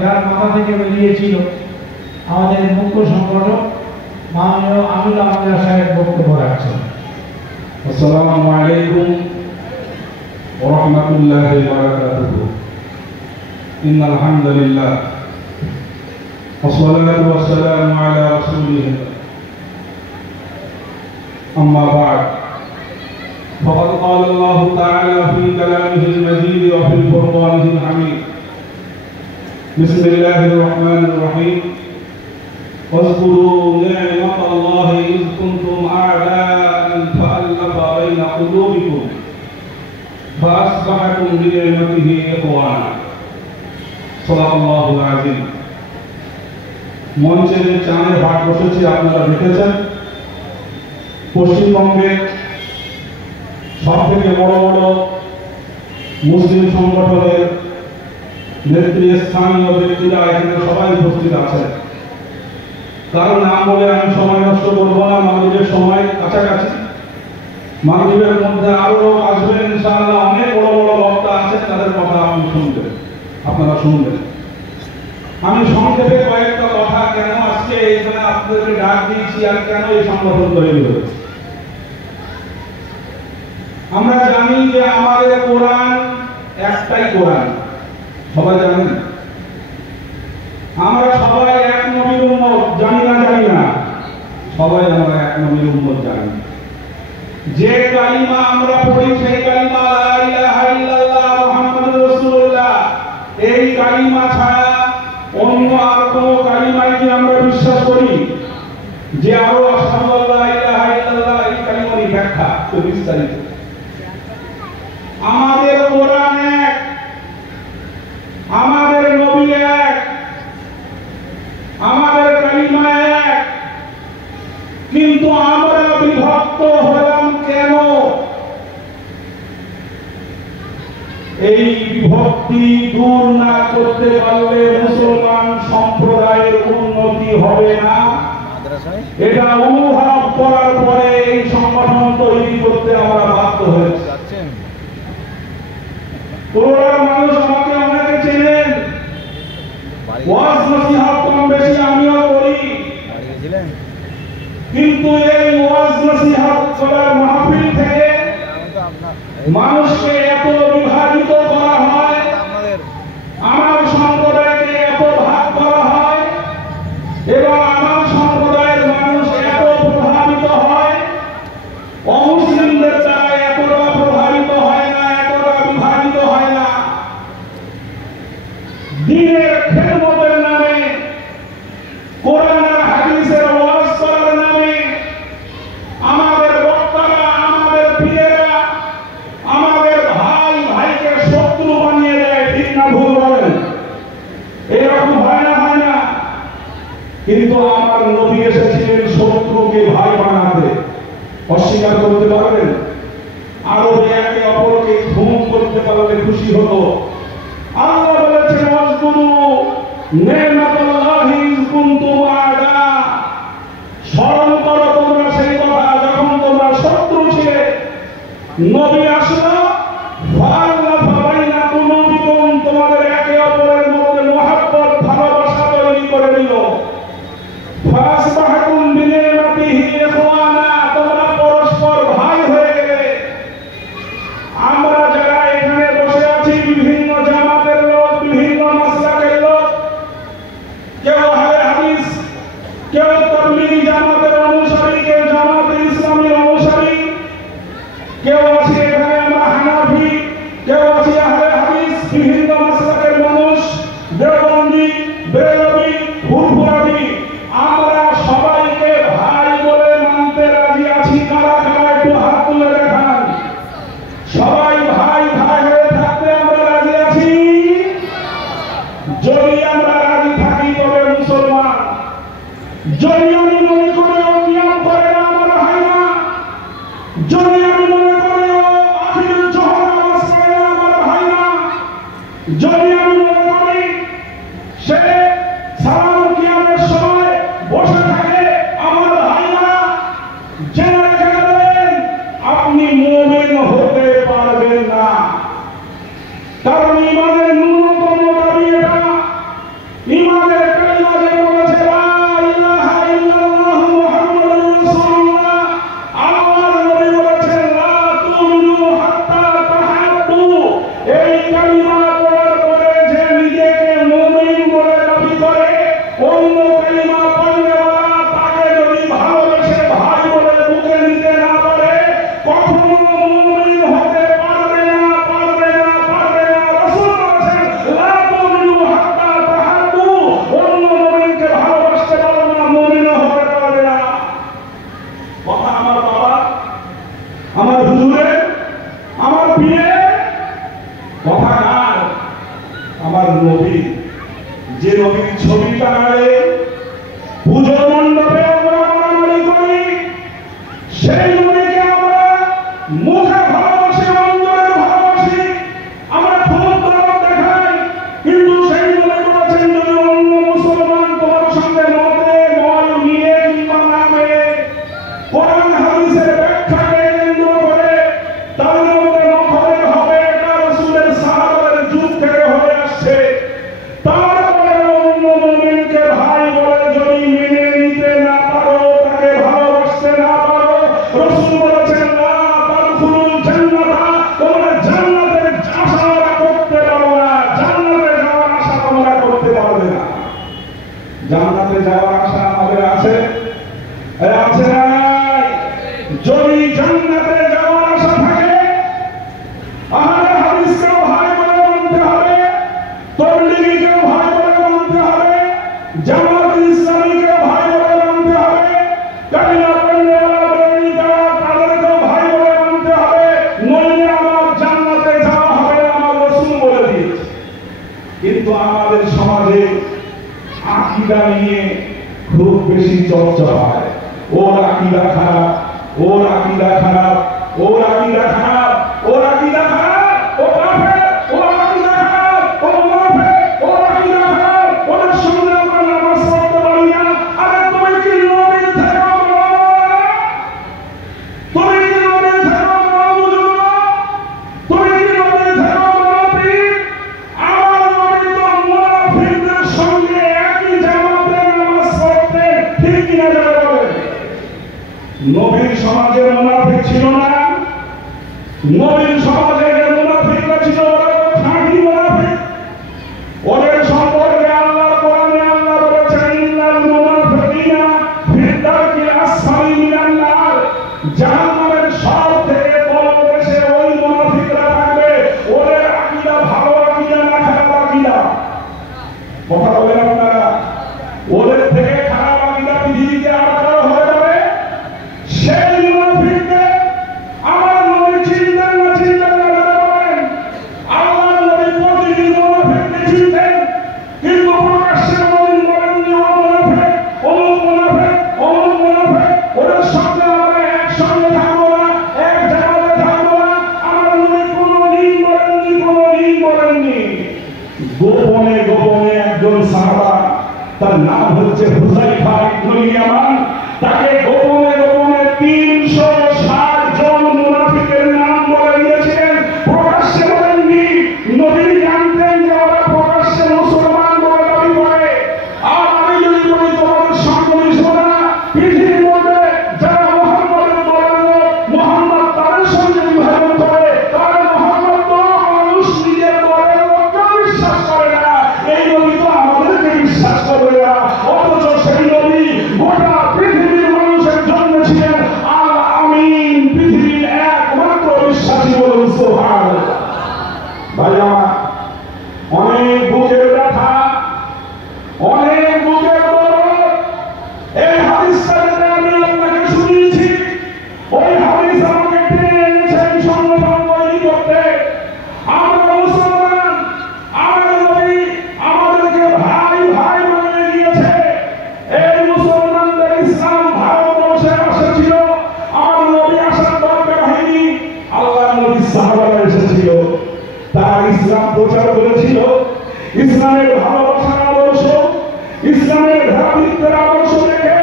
যার মাথা থেকে বেরিয়েছিল আমাদের মুখ্য সংগঠক মাননীয় আমির আহমেদ সাহেব বক্তব্য রাখছেন। আসসালামু আলাইকুম ওয়া রাহমাতুল্লাহি ওয়া বারাকাতুহু। ইন্নাল হামদুলিল্লাহ والصلاة والسلام على رسوله أما بعد فقد قال الله تعالى في كلامه المجيد وفي القرآن الحميد بسم الله الرحمن الرحيم واذكروا نعمة الله إذ كنتم أعداء فألف بين قلوبكم فأصبحتم بنعمته إخوانا صدق الله العظيم। মঞ্চে চাঁদের ভাগ বসেছে, আপনারা দেখেছেন পশ্চিমবঙ্গের সব থেকে বড় বড় মুসলিম সংগঠনের নেতৃস্থানীয় ব্যক্তিরা এখানে সবাই উপস্থিত আছেন। কারণ নাম বলে আমি সময় নষ্ট করবো না, মাগরিবের সময় কাছাকাছি, মাগরিবের মধ্যে আরো লোক আসবেন ইনশাআল্লাহ, অনেক বড় বড় বক্তা আছেন, তাদের কথা আপনারা শুনবেন। আমি সংক্ষেপে কয়েকটা কথা কেন আজকে এখানে আপনাদেরকে ডাক দিয়েছি আর কেন এই সংগঠন তৈরি হয়েছে। আমরা জানি যে আমাদের কোরআন একটাই কোরআন, সবাই জানেন। আমরা সবাই এক নবীর উম্মত, জানি না সবাই আমরা এক নবীর উম্মত জানি। যে কালিমা আমরা পড়ি সেই কালিমা লা ইলাহা ইল্লাল্লাহ মুহাম্মাদুর রাসূলুল্লাহ, এই কালিমা ছাড়া অন্য আর কোন কালিমায় কি আমরা বিশ্বাস করি যে আরো আশহাদু আল্লা ইলাহা ইল্লাল্লাহ এই কালিমারই ব্যাখ্যা তো বিস্তারিত। আমাদের কোরআন এক, আমাদের নবী এক, আমাদের কালিমা এক, কিন্তু আমরা বিভক্ত হলাম কেন? এই বিভক্তি দূর না করতে পারলে মুসলমান সম্প্রদায়ের উন্নতি হবে না। এটা অনুভব করার পরে এই সংগঠন তৈরি করতে আমরা বাধ্য হয়েছি। পুরোটা মানুষ আমাকে অনেকে চেনেন, ওয়াজ নসিহত কম বেশি আমিও করি, কিন্তু এই ওয়াজ নসিহত করার মাহফিল থেকে মানুষকে এত বিভাজিত করা হয়, আমার সম্প্রদায়কে এত ভাগ করা হয় এবং আমার সম্প্রদায়ের মানুষ এত প্রভাবিত হয়, অমুসলিমদের দ্বারা এতটা প্রভাবিত হয় না, এতটা বিভাজিত হয় না। দ্বীনের খেদমতের নামে, কোরআন আর হাদিসের ওয়াজ করার নামে আমাদের বক্তারা, আমাদের পীরেরা আমাদের ভাই ভাইকে শত্রু বানিয়ে দেয়। ঠিক না ভুল বলেন? এরকম হয় না? কিন্তু আমার নবী এসেছিলেন শত্রুকে ভাই বানাতে। অস্বীকার করতে পারবেন? আরো একে অপরকে খুন করতে পারলে খুশি হতো। আল্লাহ বলেছেন ওয়াজকুরু নি'মাতাল্লাহি ইয কুনতুম আ'দা, স্মরণ করো তোমরা সেই কথা যখন তোমরা শত্রু ছিলে, নবী আসলো, ফাআল্লাফা বাইনা কুলুবিকুম, তোমাদের একে অপরের মধ্যে মহব্বত ভালোবাসা তৈরি করে দিল। ফাসবাহতুম বিনি'মাতিহি ইখওয়ানা, তোমরা পরস্পর ভাই হয়ে গেলে। আমরা যারা এখানে বসে আছি, বিভিন্ন জামাতের লোক, বিভিন্ন মাসলাকের লোক, কেউ আহলে হাদিস, কেউ তাবলীগী জামাতের অনুসারী, কেউ জামাতে ইসলামীর অনুসারী, কেউ আছে এখানে আমরা হানাফি, কেউ আছে আহলে হাদিস, বিভিন্ন মাসলাকের মানুষ, দেওবন্দি, বেরলভী, হুরপুরাবি, আমরা সবাইকে ভাই বলে মানতে রাজি আছি। কারা কারা একটু হাত তুলে দেখান। সবাই ভাই ভাই হয়ে থাকতে আমরা রাজি আছি। যদি আমরা রাজি থাকি তবে মুসলমান। যদি আমি মনে করি ও কিয়াম করে না, আমার হয় না। যদি আমি মনে করি ও আখিরুল জোহর নামাজ পড়ে না, আমার হয় না। যদি আমি মনে করি সে সালাম কিয়ামের সময় বসে থাকে, আমার হয় না। জেনে রেখে দেবেন, আপনি মুমিন হতে পারবেন না। কারণ ঈমানের ন্যূনতম দাবি এটা, যে নবীর ছবি টাঙালে পুজো মণ্ডপে আমরা মারামারি করি, সেই নবীকে আমরা মুখে ভালোবাসি, অন্তরে ভালোবাসি, আমরা খুব দরদ দেখাই, কিন্তু সেই নবী বলেছেন যদি অন্য মুসলমান তোমার সঙ্গে মতে মল নিয়ে কিংবা নামে কোরআন হাদিসের ব্যাখ্যাকে কেন্দ্র করে তাদের মধ্যে নখরে হবে, এটা রাসূলের সাহাবাদের যুগ থেকে হয়ে আসছে। তারপরে অন্য মুমিনকে ভাই বলে যদি মেনে নিতে না পারো, তাকে ভালোবাসতে না পারো, রাসূল বলেছেন লা তাদখুলুল জান্নাতা, তোমরা জান্নাতের আশা করতে পারো না, জান্নাতে যাওয়ার আশা তোমরা করতে পারবে না। জান্নাতে যাওয়ার আশা আমাদের আছে, আছে না? যদি জান্নাতে যাওয়ার আশা থাকে আহলে হাদিসকেও ভাই বলে মানতে হবে, তবলিগীকেও ভাই বলে মানতে হবে, জামাত ইসলামীকেও ভাই বলে মানতে হবে, কালিমা পড়নেওয়ালা বেরেলবিরা তাদেরকেও ভাই বলে মানতে হবে, নইলে আমার জান্নাতে যাওয়া হবে না, আমার রাসূল বলে দিয়েছে। কিন্তু আমাদের সমাজে আকীদা নিয়ে খুব বেশি চর্চা হয়। ওর আকীদা খারাপ, ওর আকীদা খারাপ, ওর আকীদা খারাপ, ওর আকীদা খারাপ, ও কাফের, ওর আকীদা খারাপ, ও মুনাফিক, ওর আকীদা খারাপ, ওর সঙ্গে আমরা নামাজ পড়তে পারি না। আরে তুমি কি নবীর থেকে বড় না? তুমি কি নবীর থেকে বড় বুঝো না? তুমি কি নবীর থেকে বড় পীর? আমার নবী তো মুনাফিকদের সঙ্গে একই জামাতে নামাজ পড়তেন, ঠিক কিনা যারা বলেন? নবীর সমাজে মুনাফিক ছিল না? নবীর সমাজে যে মুনাফিকরা ছিল ওরা তো খাঁটি মুনাফিক। ওদের সম্পর্কে আল্লাহর কোরআনে আল্লাহ বলেছেন ইন্নাল মুনাফিকিনা ফিদ দারকিল আসফালি মিনান নার, জাহান্নামের সবথেকে তলদেশে ওই মুনাফিকরা থাকবে। ওদের আকীদা ভালো আকীদা না খারাপ আকীদা? কথা বলেন আপনারা। ওদের থেকে খারাপ আকীদা পৃথিবীতে আর কারো হতে পারে? সেই মুনাফিককে আমার নবী চিনতেন না, চিনতেন না বলেন? আল্লাহর নবী প্রতিদিন মুনাফিককে চিনতেন, কিন্তু প্রকাশ্যে বলেন বলেননি ও মুনাফিক, অমুক মুনাফিক, অমুক মুনাফিক, ওদের সঙ্গে আমরা একসঙ্গে থাকবো না, এক জামাতে থাকবো না। আমার নবী কোনোদিন বলেননি, কোনোদিন বলেননি। গোপনে গোপনে একজন সাহাবা, তার নাম হচ্ছে হুযায়ফা ইবনে ইয়ামান, তাকে গোপনে গোপনে 360 জন মুনাফিকের নাম বলে দিয়েছিলেন, প্রকাশ্যে বলেননি। নবী জানতেন যে ওরা প্রকাশ্যে মুসলমান বলে দাবি করে। আর আমি যদি বলি তোমাদের সঙ্গে মিশবো না, পৃথিবীর মধ্যে যারা মুহাম্মদের বলেন মুহাম্মদ তাদের সঙ্গে বিভাজন করে, তারা মুহাম্মদ তো মানুষ নিজের বলেন লোককে বিশ্বাস করে না, এই নবী তো আমাদেরকে বিশ্বাস করবে না। অথচ সেই নবী গোটা পৃথিবীর মানুষের জন্য ছিলেন আল আমিন, পৃথিবীর একমাত্র বিশ্বাসী। বলুন সুবহানাল্লাহ। ভাই আমার, অনেক বুকের ব্যথা, অনেক বুকের দরদ, এই হাদিসটা যেটা আমি আপনাকে শুনিয়েছি, ওই হাদিস আমাকে টেনে এনেছেন সংগঠন তৈরি করতে। আমরা মুসলমান, আমার নবী আমাদেরকে ভাই ভাই বানিয়ে দিয়েছে। এই মুসলমানদের ইসলাম ভারতবর্ষে এসেছিল, আমার নবী আসার দরকার হয়নি, আল্লাহর নবী সাহাবারা এসেছিল, তারা ইসলাম প্রচার করেছিল। ইসলামের ভালোবাসার আদর্শ, ইসলামের ভ্রাতৃত্বের আদর্শ দেখে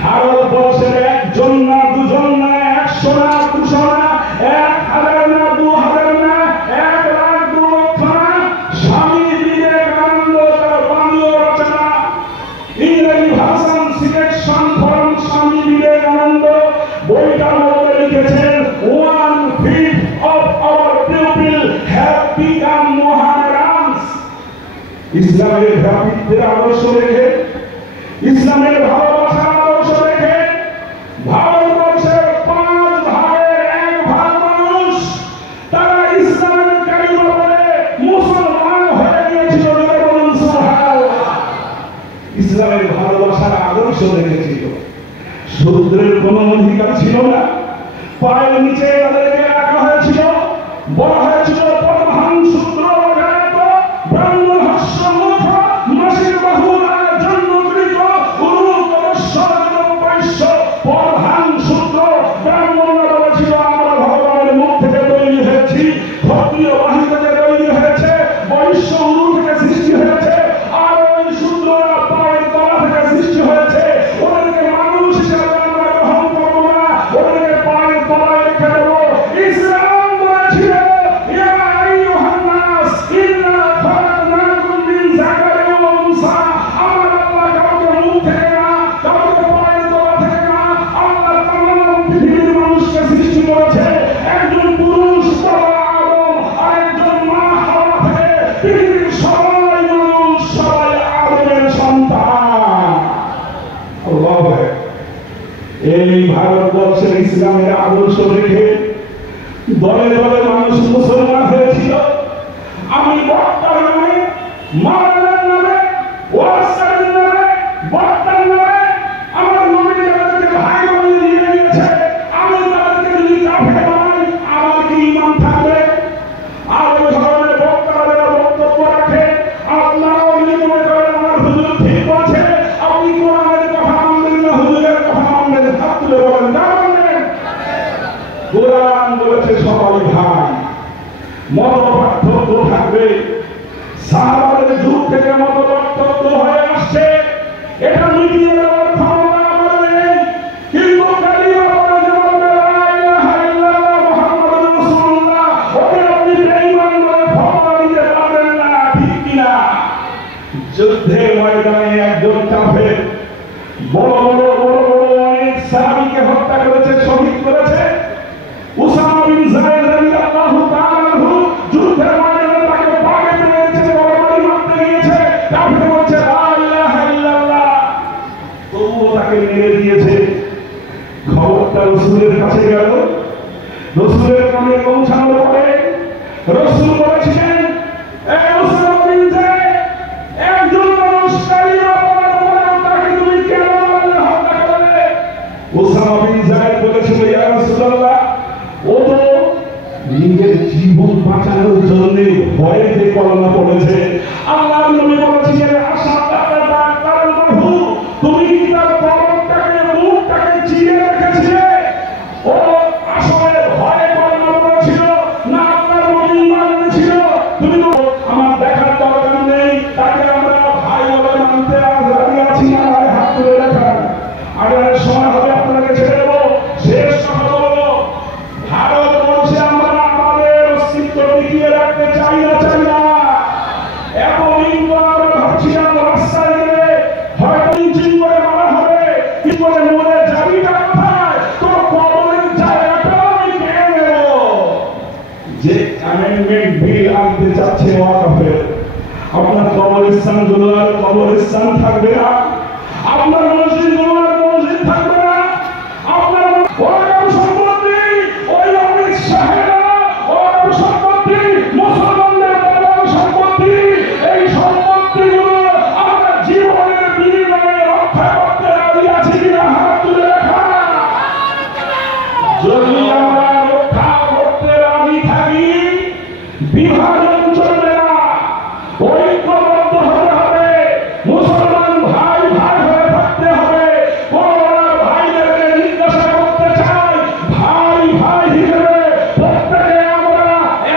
ভারতবর্ষের একজন না, দুজন না, 100 না, 200 না, 1000 না, 2000 না, 1 লাখ 2 লক্ষ না, স্বামী বিবেকানন্দ তার বাংলা রচনা ইংরেজি ভাষান সিলেকশন ফ্রম স্বামী বিবেকানন্দ বইটার মধ্যে লিখেছেন 1/5 of our people have become Mohammedans। ইসলামের ভ্রাতৃত্বের আদর্শ দেখে, ইসলামের ভালোবাসার আদর্শ দেখে ভারতবর্ষের 5 ভাগের 1 ভাগ মানুষ তারা ইসলামের কালিমা বলে মুসলমান হয়ে গিয়েছিল। বলুন সুবহানাল্লাহ। ইসলামের ভালোবাসার আদর্শ দেখেছিল। শূদ্রের কোনো অধিকার ছিল না, পায়ের নিচে তাদেরকে রাখা হয়েছিল, বলা হয়েছিল প্রধান শূদ্র ব্রাহ্মণ হস্য মুখ ইসলামের আদর্শ রেখে দলে দলে মানুষ মুসলমান হয়েছিল। আমি বক্তার নামে, মাওলানার নামে, ওয়াসার নামে, বক্তার নামে আমার নবী যাদেরকে ভাই বানিয়ে দিয়ে গিয়েছে, আমি তাদেরকে যদি কাফের বানাই আমার কি ঈমান থাকবে? আর ওই ধরনের বক্তারা যারা বক্তব্য রাখে, আপনারাও যদি মনে করেন আমার হুজুর ঠিক বলছে, আপনি কোরআনের কথা মানবেন না হুজুরের কথা মানবেন? হাত তুলে বলেন না মানবেন? কোরআন বলেছে সবাই ভাই, মত পার্থক্য থাকবে। সাহাবাদের যুগ থেকে মত পার্থক্য হয়ে আসছে, এটা মিটিয়ে দেওয়ার ক্ষমতা আমাদের নেই। কিন্তু কালিমা বলে যেমন লা ইলাহা ইল্লাল্লাহ মুহাম্মাদুর রাসূলুল্লাহ, ওকে আপনি বেঈমান বলে ফতোয়া দিতে পারবেন না, ঠিক কিনা? যুদ্ধের ময়দানে একজন কাফের বড় অনেক সাহাবীকে হত্যা করেছে, শহীদ করেছে। উসামা বিন যায়েদ রাদিয়াল্লাহু তাআলা আনহু যুদ্ধের ময়দানে তাকে পাকে মেরেছে, বড় মারতে গিয়েছে, কাফের বলছে লা ইলাহা ইল্লাল্লাহ, তবুও তাকে মেরে দিয়েছে। খবরটা রাসূলের কাছে গেল, রাসূলের কানে পৌঁছানোর পরে রাসূল বলেছিলেন, এই উসামা বিন যায়েদ, একজন মানুষ কালিমা পড়ার পরেও তাকে তুমি কেন মারলে, হত্যা করলে? উসামা বিন যায়েদ বলেছিল, ইয়া রাসূলুল্লাহ, ও তো নিজের জীবন বাঁচানোর জন্য ভয়ে যে কলমা পড়েছে। আল্লাহর নবী বলেছিলেন, তুমি কি তার কলমটাকে, মুখটাকে চিরে রেখেছিলে? ও আসলে ভয়ে কলমা পড়েছিল না আপনার নবী ঈমান এনেছিল? তুমি তো আমার দেখার দরকার নেই, তাকে আমরা ভাই বলে মানতে রাজি আছি না? হাত তুলে দেখান। আগামী সময় হবে আপনাকে ছেড়ে দেবো। শেষ কথা বলবো, ভারতবর্ষে আমরা আমাদের অস্তিত্ব টিকিয়ে রাখতে চাই না, চাই না। এতদিন তো আমরা ভাবছিলাম রাস্তায় গেলে হয়তো ইঞ্জিন করে মারা হবে, কি করে মরে যাবিটা কোথায়, তোর কবরের জায়গাটাও আমি পেয়ে নেব। যে অ্যামেন্ডমেন্ট বিল আনতে চাচ্ছে ওয়াকফের, আপনার কবরস্থান গুলো আর কবরস্থান থাকবে না, আপনার মসজিদ গুলো আর মসজিদ থাকবে না, আপনার ওয়াকফ সম্পত্তি ওই অমিত শাহেরা, ওয়াকফ সম্পত্তি মুসলমানদের বাবার সম্পত্তি, এই সম্পত্তিগুলো আমরা জীবনের বিনিময়ে রক্ষা করতে রাজি আছি কিনা? হাত তুলে রাখা। যদি আমরা রক্ষা করতে রাজি থাকি, বিভাজন চলবে না, ঐক্যবদ্ধ হতে হবে, মুসলমান ভাই ভাই হয়ে থাকতে হবে। কোরআন ভাইদেরকে জিজ্ঞাসা করতে চাই, ভাই ভাই হিসেবে প্রত্যেকে আমরা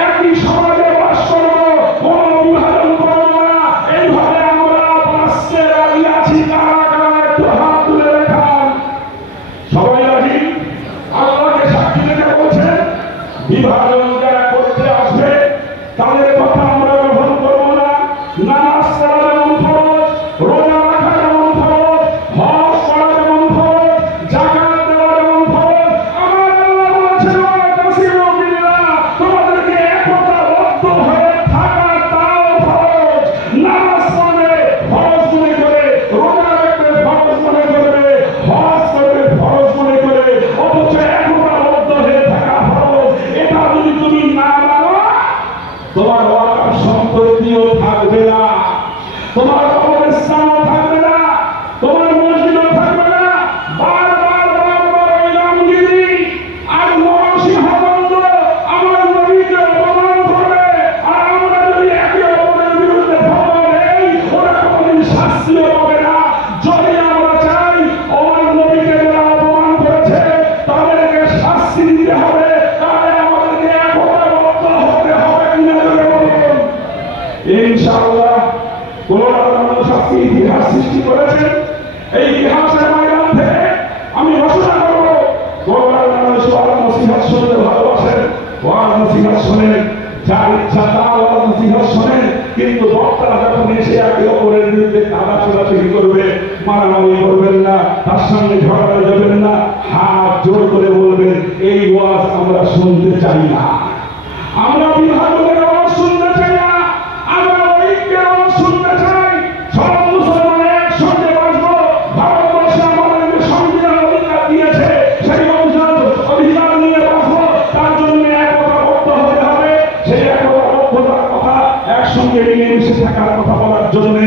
একই সমাজে বাস করবো, কোন বিভাজন করবো না, এইভাবে আমরা বাঁচতে রাজি আছি। কারা কারা একটু হাত তুলে দেখান। সবাই রাজি? আল্লাহকে সাক্ষী রেখে বলছেন, বিভাজন যারা করতে আসবে তাদের কথা আমরা গ্রহণ করবো না। নামাজ পড়া যেমন ফরজ, রোজা রাখা যেমন ফরজ, হজ করা যেমন ফরজ, যাকাত দেওয়া যেমন ফরজ, আমার আল্লাহ বলেছেন ওয়াতাসিমু বিল্লাহ, তোমাদেরকে একতাবদ্ধ হয়ে থাকা তাও ফরজ। নামাজ পড়বে ফরজ মনে করে, রোজা রাখবে ফরজ মনে করবে, হজ করবে ফরজ মনে করে, অথচ একতাবদ্ধ হয়ে থাকা ফরজ। এটা যদি তুমি না মানো, তোমার ওয়াকফ সম্পত্তিও থাকবে না, তোমার কবরস্থানও থাকবে না, তোমার মসজিদও থাকবে না। বারবার ওই রামগিরি আর নরসিংহগঞ্জ আমার নবীকে অপমান করবে, আর আমরা যদি একে অপরের বিরুদ্ধে ফতোয়া দেই, ওরা কোনোদিন শাস্তিও পাবে না। যদি আমরা চাই আমার নবীকে যারা অপমান করেছে তাদেরকে শাস্তি দিতে হবে, তাহলে আমাদেরকে একতাবদ্ধ হতে হবে কিনা বলুন। ইনশাআল্লাহ কোরআন মানুষ আজকে ইতিহাস সৃষ্টি করেছেন। এই ইতিহাসের ময়দান থেকে আমি ঘোষণা করবো, কোরআন মানুষ ওয়াজ নসিহত শুনতে ভালোবাসেন, ওয়াজ নসিহত শোনেন, যার ইচ্ছা তার ওয়াজ নসিহত শোনেন, কিন্তু বক্তারা যখন এসে একে অপরের বিরুদ্ধে কাদা ছোড়াছুড়ি করবে, মারামারি করবেন না, তার সঙ্গে ঝগড়া যাবেন না, হাত জোর করে বলবেন এই ওয়াজ আমরা শুনতে চাই না, আমরা বিভাজনের আওয়াজ শুনতে চাই না, আমরা ঐক্যের আওয়াজ শুনতে চাই। সব মুসলমান একসঙ্গে বাঁচবো। ভারতবর্ষে আমাদেরকে সংবিধান অধিকার দিয়েছে, সেই জন্য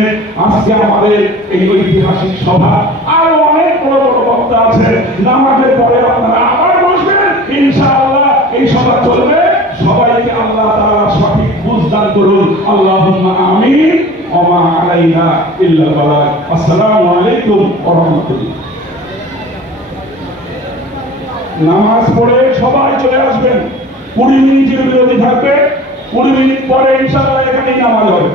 আজকে আমাদের এই ঐতিহাসিক সভা। আরো অনেক বড় বড় বক্তা আছে, নামাজের পরে আপনারা আবার বসবেন, ইনশাআল্লাহ এই সভা চলবে। সবাইকে আল্লাহ তাআলা সঠিক বুঝ দান করুন। আল্লাহুম্মা আমিন ওয়া মা আলাইনা ইল্লাল বালাগ। আসসালামু আলাইকুম ওয়া রাহমাতুল্লাহ। নামাজ পড়ে সবাই চলে আসবেন। 20 মিনিটের বিরতি থাকবে, 20 মিনিট পরে ইনশাআল্লাহ এখানেই নামাজ হবে।